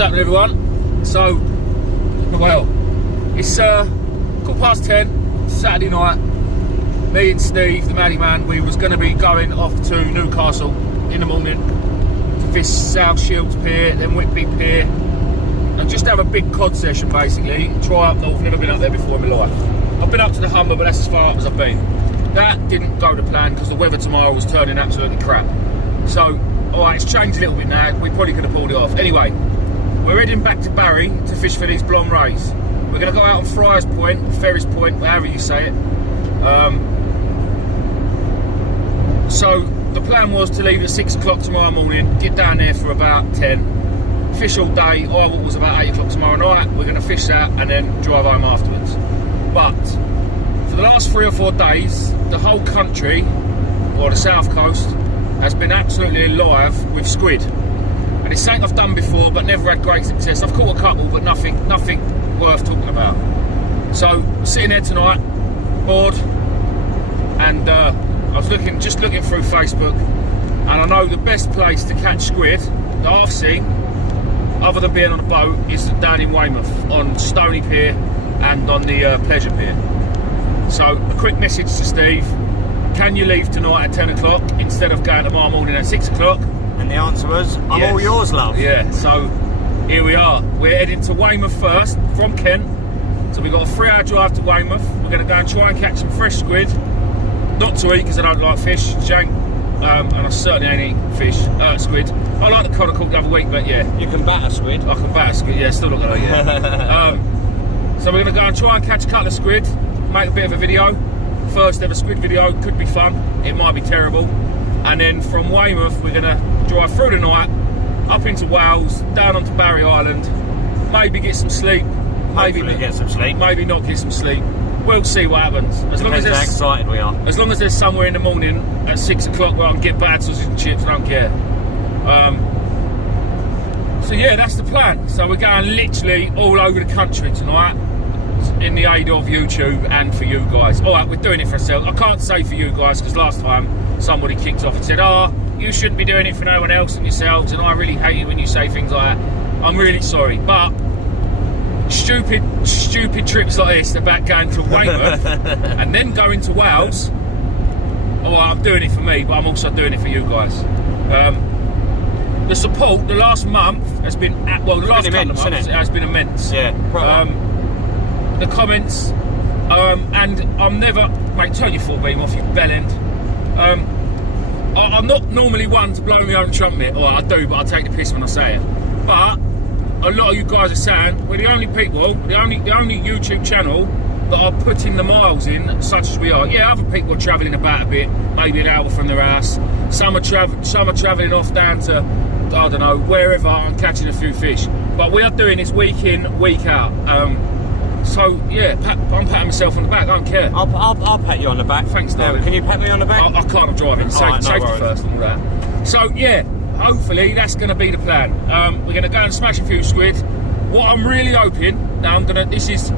happening, everyone? So, well, it's 10:15, Saturday night. Me and Steve, the Maddie man, we was going to be going off to Newcastle in the morning to fish South Shields Pier, then Whitby Pier, and just have a big cod session basically. Try up north, never been up there before in my life. I've been up to the Humber, but that's as far up as I've been. That didn't go to plan because the weather tomorrow was turning absolutely crap. So, alright, it's changed a little bit now. We probably could have pulled it off. Anyway, we're heading back to Barry to fish for these blonde rays. We're going to go out on Friars Point, Ferris Point, however you say it. So the plan was to leave at 6 o'clock tomorrow morning, get down there for about 10, fish all day. Our walk was about 8 o'clock tomorrow night. We're going to fish that and then drive home afterwards. But for the last 3 or 4 days, the whole country, or the south coast, has been absolutely alive with squid. And it's something I've done before but never had great success. I've caught a couple but nothing worth talking about. So sitting there tonight, bored, and I was just looking through Facebook, and I know the best place to catch squid that I've seen, other than being on a boat, is down in Weymouth on Stony Pier and on the Pleasure Pier. So a quick message to Steve: can you leave tonight at 10 o'clock instead of going tomorrow morning at 6 o'clock? And the answer was, I'm yes. all yours, love. Yeah, so here we are. We're heading to Weymouth first from Kent. So we've got a 3-hour drive to Weymouth. We're going to go and try and catch some fresh squid. Not to eat because I don't like fish, and I certainly ain't eating fish, squid. I like the cod I caught the other week, but yeah. You can batter squid. I can batter squid, yeah, still not gonna, yeah. So we're going to go and try and catch a couple of squid, make a bit of a video. First ever squid video, could be fun, it might be terrible. And then from Weymouth, we're going to drive through the night, up into Wales, down onto Barry Island, maybe get some sleep, maybe get some sleep, maybe not get some sleep. We'll see what happens. As long as how excited we are. As long as there's somewhere in the morning at 6 o'clock where I can get bad sausage and chips, I don't care. So yeah, that's the plan. So we're going literally all over the country tonight, in the aid of YouTube and for you guys. All right, we're doing it for ourselves. I can't say for you guys because last time somebody kicked off and said, "Oh, you shouldn't be doing it for no one else and yourselves," and I really hate it when you say things like that. I'm really sorry, but stupid trips like this about going to Weymouth and then going to Wales. Oh, I'm doing it for me, but I'm also doing it for you guys. The support the last month has been the last couple of months it has been immense. Yeah. The comments, and I'm never, mate, turn your full beam off, you bellend. I'm not normally one to blow my own trumpet, or I do, but I take the piss when I say it. But a lot of you guys are saying we're the only people, the only YouTube channel that are putting the miles in, such as we are. Yeah, other people are travelling about a bit, maybe an hour from their house. Some are travelling off down to, I don't know, wherever, and catching a few fish. But we are doing this week in, week out. So yeah, I'm patting myself on the back. I don't care. I'll pat you on the back. Thanks, David. Can you pat me on the back? I can't. I'm driving. Safety worries. first and all that. So yeah, hopefully that's going to be the plan. We're going to go and smash a few squid. What I'm really hoping, now this is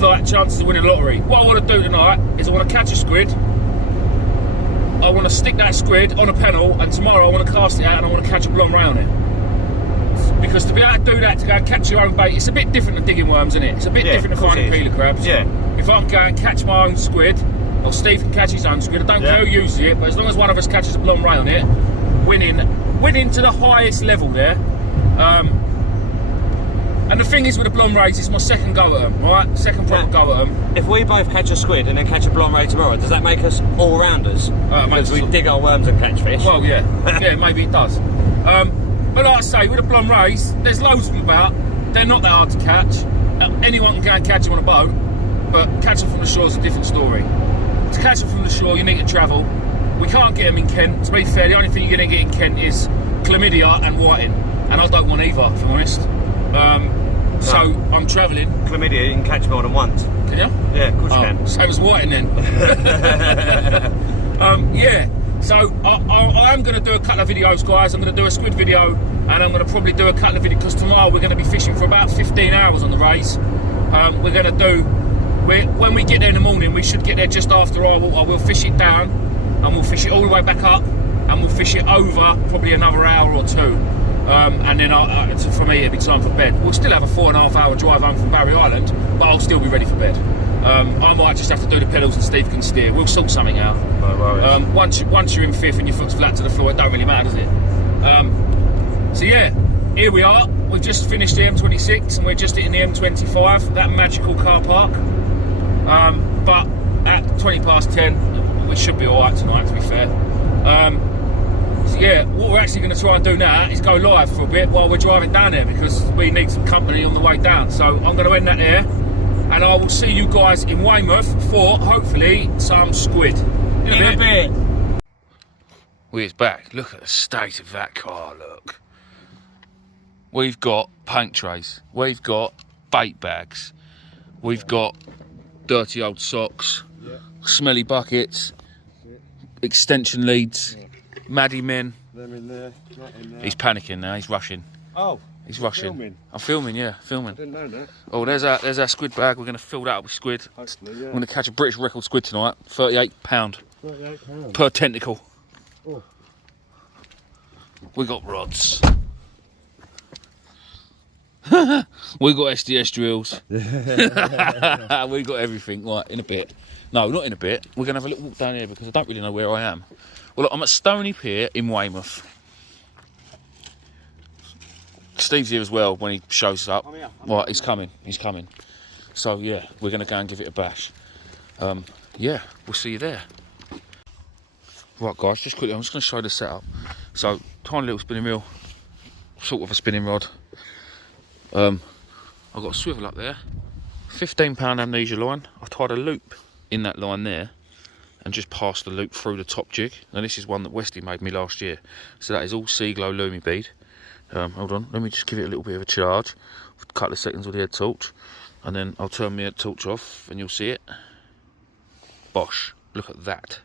like chances of winning a lottery. What I want to do tonight is I want to catch a squid. I want to stick that squid on a pennel, and tomorrow I want to cast it out and I want to catch a blonde ray on it. Because to be able to do that, to go and catch your own bait, it's a bit different than digging worms, isn't it? It's a bit different than finding peeler crabs. Yeah. If I can go and catch my own squid, or Steve can catch his own squid, I don't care who uses it, but as long as one of us catches a blonde ray on it, winning to the highest level there. And the thing is with the blonde rays, it's my second go at them, right? Second proper go at them. If we both catch a squid and then catch a blonde ray tomorrow, does that make us all-rounders? Because we dig our worms and catch fish? Well, yeah. Yeah, maybe it does. But like I say, with the blonde rays, there's loads of them about. They're not that hard to catch. Anyone can go and catch them on a boat, but catching from the shore is a different story. To catch them from the shore, you need to travel. We can't get them in Kent. To be fair, the only thing you're going to get in Kent is chlamydia and whiting, and I don't want either, if I'm honest. So I'm travelling. Chlamydia, you can catch more than once. Can you? Yeah, of course you can. So it was whiting then. Yeah. So I am going to do a couple of videos, guys. I'm going to do a squid video, and I'm going to probably do a couple of videos, because tomorrow we're going to be fishing for about 15 hours on the rays. We're going to do, when we get there in the morning, we should get there just after our water. We'll fish it down, and we'll fish it all the way back up, and we'll fish it over probably another hour or two. and then for me it'd be time for bed. We'll still have a 4.5 hour drive home from Barry Island, but I'll still be ready for bed. I might just have to do the pedals and Steve can steer. We'll sort something out. No worries. Once you're in fifth and your foot's flat to the floor, it don't really matter, does it? So yeah, here we are. We've just finished the M26 and we're just hitting the M25, that magical car park. But at 20 past 10, we should be alright tonight, to be fair. So yeah, what we're actually going to try and do now is go live for a bit while we're driving down there, because we need some company on the way down. So I'm going to end that there, and I will see you guys in Weymouth for hopefully some squid in a bit. It's back. Look at the state of that car. Look, we've got paint trays, we've got bait bags, we've got dirty old socks, smelly buckets, extension leads, Maddie men. Them in there, not in there. He's panicking now, he's rushing. Oh, he's rushing. Filming? I'm filming, yeah, filming. I didn't know that. Oh, there's our squid bag. We're going to fill that up with squid. Hopefully, yeah. We're going to catch a British record squid tonight, £38 £38. per tentacle. Oh. We got rods. We got SDS drills. We got everything. Right, in a bit. No, not in a bit. We're going to have a little walk down here because I don't really know where I am. Well, look, I'm at Stony Pier in Weymouth. Steve's here as well when he shows up. Right, he's coming. He's coming. So yeah, we're going to go and give it a bash. Yeah, we'll see you there. Right, guys, just quickly, I'm just going to show the setup. So, tiny little spinning reel, sort of a spinning rod. I've got a swivel up there, £15 amnesia line. I tied a loop in that line there and just passed the loop through the top jig. Now this is one that Westy made me last year. So that is all Sea Glow Lumi bead. Hold on, let me just give it a little bit of a charge. A couple of seconds with the head torch. And then I'll turn my head torch off and you'll see it. Bosh, look at that.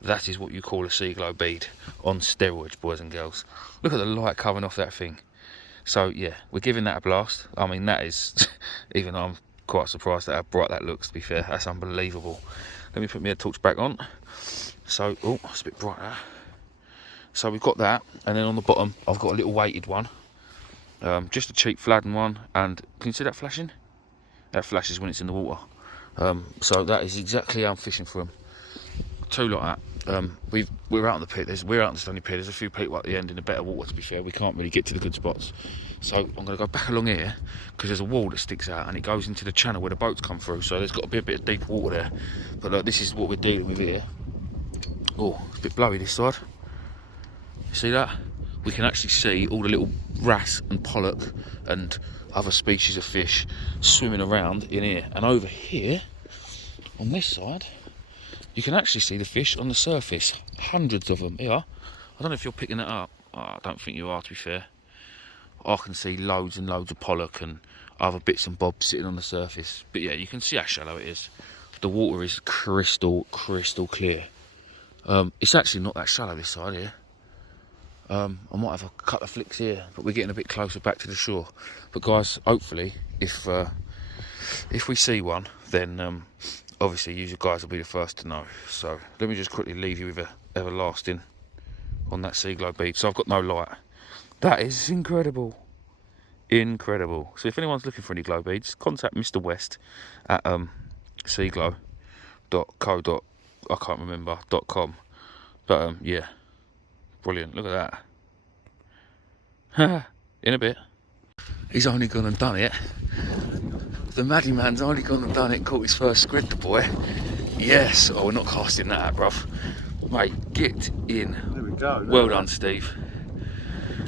That is what you call a Sea Glow bead on steroids, boys and girls. Look at the light coming off that thing. So yeah, we're giving that a blast. I mean, that is, even though I'm quite surprised at how bright that looks, to be fair, that's unbelievable. Let me put my torch back on. So, oh, it's a bit brighter. So we've got that, and then on the bottom, I've got a little weighted one. Just a cheap Fladden one, and can you see that flashing? That flashes when it's in the water. So that is exactly how I'm fishing for them. Two like that. We're out on the pit. We're out on the Stony Pier. There's a few people at the end in the better water, to be fair. We can't really get to the good spots. So I'm going to go back along here because there's a wall that sticks out and it goes into the channel where the boats come through. So there's got to be a bit of deep water there. But look, this is what we're dealing with here. Oh, it's a bit blowy this side. You see that? We can actually see all the little wrasse and pollock and other species of fish swimming around in here. And over here, on this side, you can actually see the fish on the surface. Hundreds of them here. I don't know if you're picking it up. Oh, I don't think you are, to be fair. I can see loads and loads of pollock and other bits and bobs sitting on the surface. But yeah, you can see how shallow it is. The water is crystal clear. It's actually not that shallow this side here. I might have a couple of flicks here, but we're getting a bit closer back to the shore. But guys, hopefully, if we see one, then obviously you guys will be the first to know. So let me just quickly leave you with a everlasting on that Sea Glow bead. So I've got no light. That is incredible. Incredible. So if anyone's looking for any glow beads, contact Mr. West at seaglow.co. I can't remember .com. But yeah, brilliant. Look at that. In a bit. He's only gone and done it. The Maddie man's only gone and done it. Caught his first squid, the boy. Yes. Oh, we're not casting that out, bruv. Mate, get in. There we go. Well done, Steve.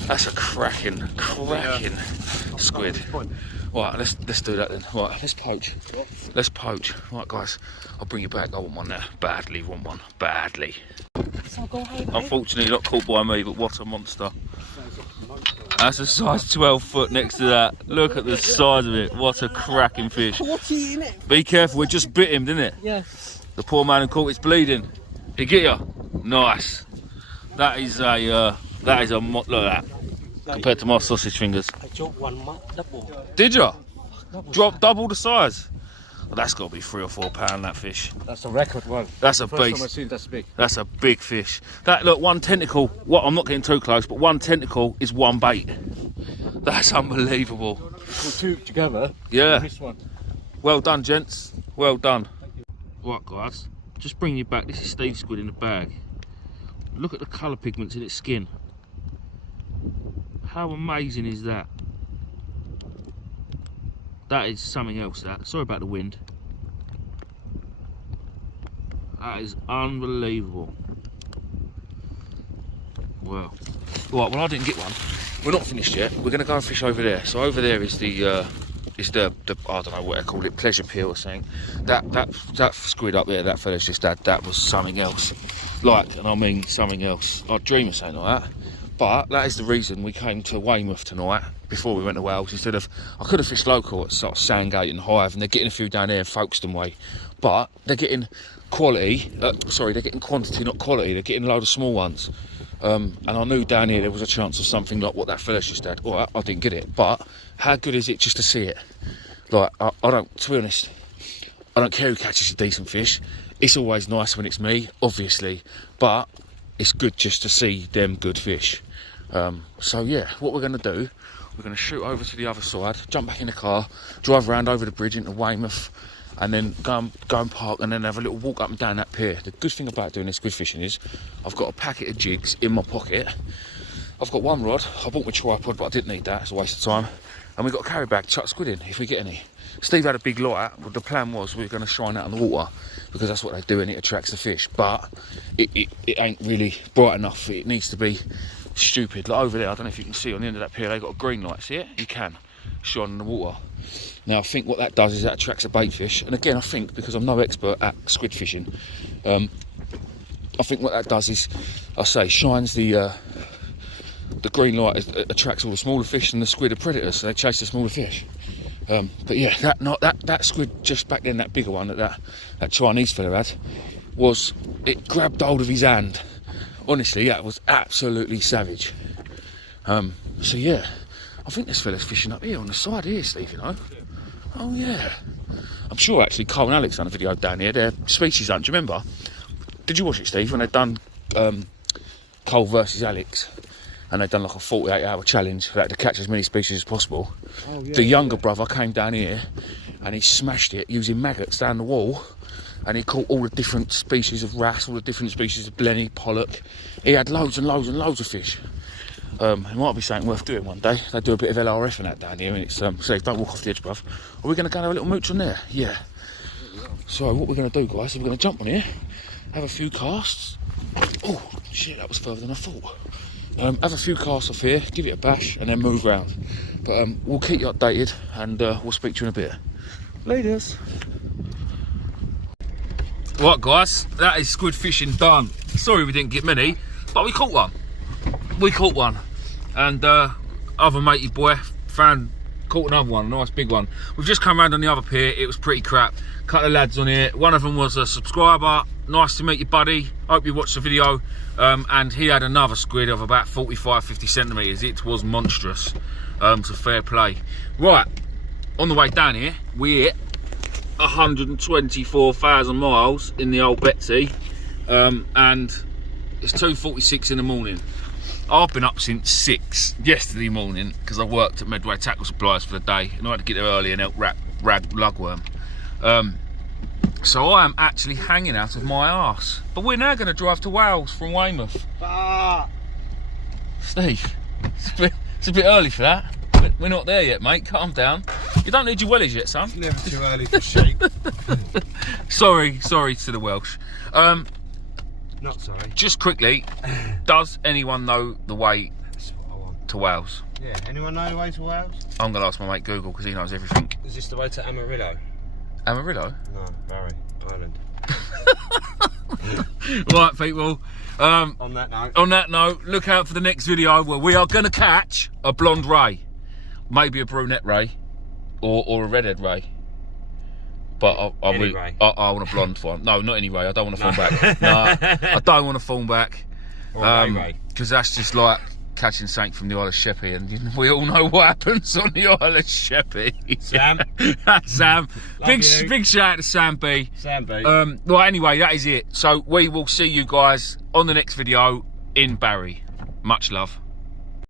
That's a cracking squid. Right, let's do that then. Right, let's poach. Let's poach. Right, guys, I'll bring you back. I want one there. Badly want one. Badly. Unfortunately, not caught by me, but what a monster. That's a size 12 foot next to that. Look at the size of it. What a cracking fish. What's he in it? Be careful, we just bit him, didn't it? Yeah. The poor man who caught it's bleeding. He get you? Nice. That is a look at that. Compared to my sausage fingers. I dropped one double. Did you? Drop double the size? That's got to be £3 or £4, that fish. That's a record one. That's a First time beast. I've seen that's big. That's a big fish. That, look, one tentacle, I'm not getting too close, but one tentacle is one bait. That's unbelievable. Put two together. Yeah. This one. Well done, gents. Well done. Right, guys, just bring you back. This is Steve's squid in the bag. Look at the colour pigments in its skin. How amazing is that? That is something else, that. Sorry about the wind. That is unbelievable. Well, right, well, I didn't get one. We're not finished yet. We're going to go and fish over there. So over there is the I don't know what I call it, pleasure pier or something. That squid up there, that fella's just had, that was something else. Like, and I mean something else. I'd dream of something like that. But that is the reason we came to Weymouth tonight before we went to Wales. Instead of, I could have fished local at sort of Sandgate and Hive, and they're getting a few down there in Folkestone way. But they're getting quality, they're getting quantity, not quality. They're getting a load of small ones. And I knew down here there was a chance of something like what that fella's just had. All right, I didn't get it, but how good is it just to see it? Like, I don't, to be honest, I don't care who catches a decent fish. It's always nice when it's me, obviously, but it's good just to see them good fish. So yeah, what we're going to do, we're going to shoot over to the other side, jump back in the car, drive around over the bridge into Weymouth, and then go and park, and then have a little walk up and down that pier. The good thing about doing this squid fishing is I've got a packet of jigs in my pocket. I've got one rod. I bought my tripod, but I didn't need that. It's a waste of time. And we've got a carry bag to chuck squid in if we get any. Steve had a big light. Well, the plan was we were going to shine that on the water because that's what they do and it attracts the fish. But it ain't really bright enough. It needs to be stupid. Like over there, I don't know if you can see on the end of that pier, they've got a green light. See it? You can shine in the water. Now I think what that does is that attracts a bait fish. And again, I think because I'm no expert at squid fishing, I think what that does is, I say, shines the green light, attracts all the smaller fish, and the squid are predators, so they chase the smaller fish. But yeah, that squid just back then, that bigger one that Chinese fella had, it grabbed hold of his hand. Honestly, that was absolutely savage. So yeah, I think this fella's fishing up here on the side here, Steve, you know. Oh yeah. I'm sure actually Cole and Alex done a video down here, their species hunt. Do you remember? Did you watch it, Steve, when they'd done Cole versus Alex? And they'd done like a 48-hour challenge for that to catch as many species as possible. Oh, yeah, the younger brother came down here and he smashed it using maggots down the wall, and he caught all the different species of wrasse, all the different species of blenny, pollock. He had loads and loads and loads of fish. It might be something worth doing one day. They do a bit of LRF and that down here, and it's so don't walk off the edge, bruv. Are we going to go and have a little mooch on there? Yeah. So what we're going to do, guys, is we're going to jump on here, have a few casts. Oh shit, that was further than I thought. Have a few casts off here, give it a bash, and then move round. But we'll keep you updated, and we'll speak to you in a bit. Ladies. Right, guys, that is squid fishing done. Sorry we didn't get many, but we caught one. We caught one, and other matey boy caught another one, a nice big one. We've just come round on the other pier. It was pretty crap. Couple of lads on here. One of them was a subscriber. Nice to meet you, buddy. Hope you watched the video. And he had another squid of about 45-50 centimetres. It was monstrous. So fair play. Right, on the way down here, we hit 124,000 miles in the old Betsy, and it's 2:46 in the morning. I've been up since 6 yesterday morning because I worked at Medway Tackle Supplies for the day, and I had to get there early and help rag lugworm. So I am actually hanging out of my arse. But we're now going to drive to Wales from Weymouth. Steve, it's a bit early for that. We're not there yet, mate. Calm down. You don't need your wellies yet, son. It's never too early for sheep. sorry to the Welsh. Not sorry. Just quickly, does anyone know the way That's what I want. to Wales? Yeah, anyone know the way to Wales? I'm going to ask my mate Google because he knows everything. Is this the way to Amarillo? Amarillo? No, Barry, Ireland. Right, people. On that note, Look out for the next video where we are going to catch a blonde ray. Maybe a brunette ray. Or a redhead ray. But I want a blonde one. No, not any ray. I don't want to fall back. No, I don't want to fall back. Or a ray. Because that's just like, catching something from the Isle of Sheppey, and we all know what happens on the Isle of Sheppey. Sam. Sam. Big you. shout out to Sam B. Sam B. Well, anyway, that is it. So we will see you guys on the next video in Barry. Much love.